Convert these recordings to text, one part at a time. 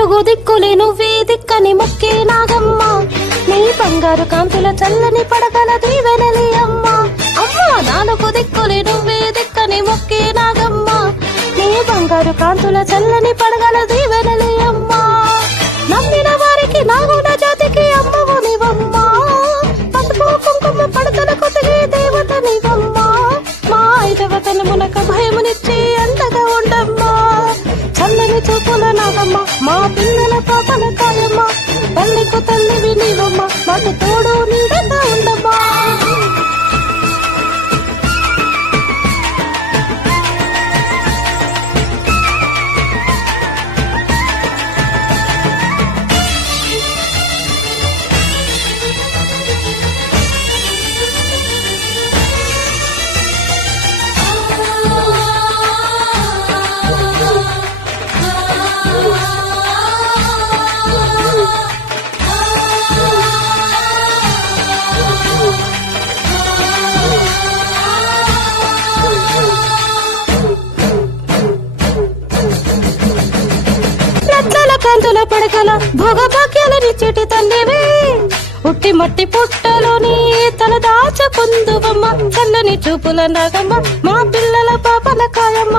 నాలుగు దిక్కులే నువ్వే దిక్కని మొక్కే నాగమ్మ, నీ బంగారు కాంతుల చల్లని పడగల దీవెనలి అమ్మ. అమ్మ నాలుగు దిక్కులే నువ్వే దిక్కని మొక్కే నాగమ్మ, నీ బంగారు కాంతుల చల్లని పడగల దీవెనలి అమ్మ. నమ్మిన వారికి నాగుల జాతికి అమ్మవు నీవమ్మ, పసుపు కుంకుమ పడతల కొతికి దేవత నీవమ్మ. మా ఐదవ తనమునక భయమునిచ్చి అండగా ఉండమ్మా, చల్లని చూపుల నాగమ్మ, మా పిల్లల పాపల కాయమ్మ. తల్లికు తల్లివి నీవమ్మ, మాకు తోడు నీడగా ఉండమ్మా. కాంతుల పడకల భోగభాగ్యాలనిచ్చేటి తల్లివే, ఉట్టి మట్టి పుట్టలోని తల దాచకుందువమ్మ. చల్లని చూపుల నాగమ్మ, మా పిల్లల పాపల కాయమ్మ.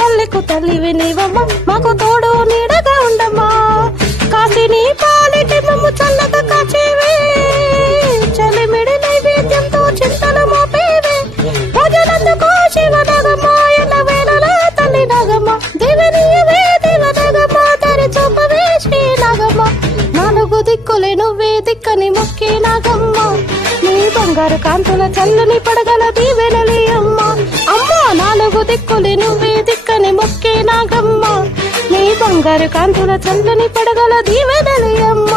తల్లికు తల్లివి నీవమ్మ, మాకు తోడు నీడగా ఉండమ్మా. కాశీని పాలిటి మమ్ము చల్లగా కాచేవే, చలిమిడి నైవేద్యంతో చింతలు మోపేవే. భోజనందుకు శివ నాగమ్మ, ఎన్న వేళల తల్లి నాగమ్మ. దేవనీయవే దేవ నాగమ్మ, దారి చూపవే శ్రీ నాగమ్మ. నాలుగు దిక్కులే నువ్వే దిక్కని మొక్కే నాగమ్మ, నీ బంగారు కాంతుల చల్లని పడగల దీవెనలి అమ్మ. అమ్మ నాలుగు దిక్కులే నువ్వే దిక్కని మొక్కే నాగమ్మ, నీ బంగారు కాంతుల చల్లని పడగల దీవెనలి అమ్మ.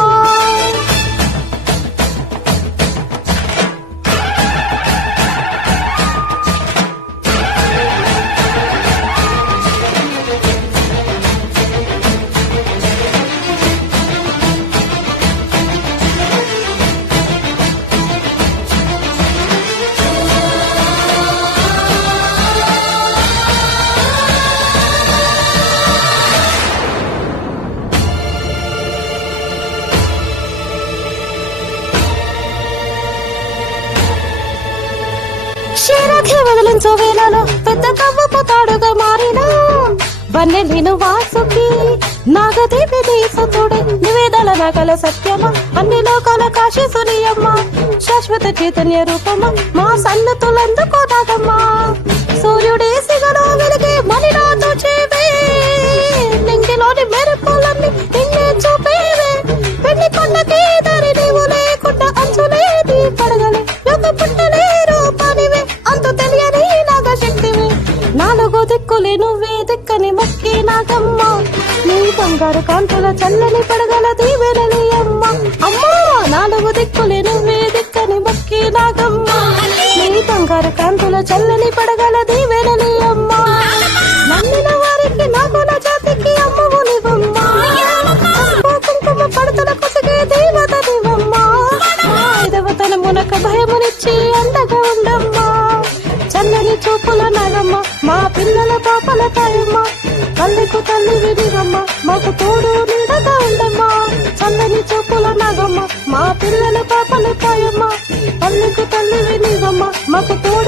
క్షీరఘి వదిలించు వేళలో పెద్ద కవ్వపు తాడుగా మారిన వన్నెలిను వాసుకి నాగదేవి దేశతుడే. నివేదల నగల సత్యమ, అన్ని లోకాల కాశీ సునియమ్మ. శాశ్వత చైతన్య రూపమ, మా సన్నతులందుకో నాగమ్మ. సూర్యుడే సిగలో వెలిగే మనిలో తోచేవే, నింగిలోని మెరుపులన్నీ నిన్నే చూపేవే. పెళ్లి కొండకి దారి నీవు లేకుండా అంచులే నీ పడగలే, యొక్క పుట్టలే రూపానివే, అంతు తెలియని నాగశక్తివే. నాలుగు దిక్కులే నువ్వే దిక్కని మొక్కే నాగమ్మ, నీ బంగారు కాంతుల చల్లని పడగల దీవెనలి అమ్మ. అమ్మా నాలుగు దిక్కులే నువ్వే దిక్కని మొక్కే నాగమ్మ, నీ బంగారు కాంతుల చల్లని పడగల దీవెనలి అమ్మ. నమ్మిన వారికి నాగుల జాతికి అమ్మవు నీవమ్మ, కుంకుమ పడతల కొసగే దేవత నీవమ్మ. ఐదవ తనమునక భయమునిచ్చి అండగా ఉండమ్మా, చల్లని చూపుల నాగమ్మ, మా పిల్లల పాపల కాయమ్మ. తల్లికు తల్లివి నీవమ్మ, మాకు తోడు నీడగా ఉండమ్మా. చల్లని చూపుల నాగమ్మ, మా పిల్లల పాపల కాయమ్మ. తల్లికు తల్లివి నీవమ్మ, మాకు తోడు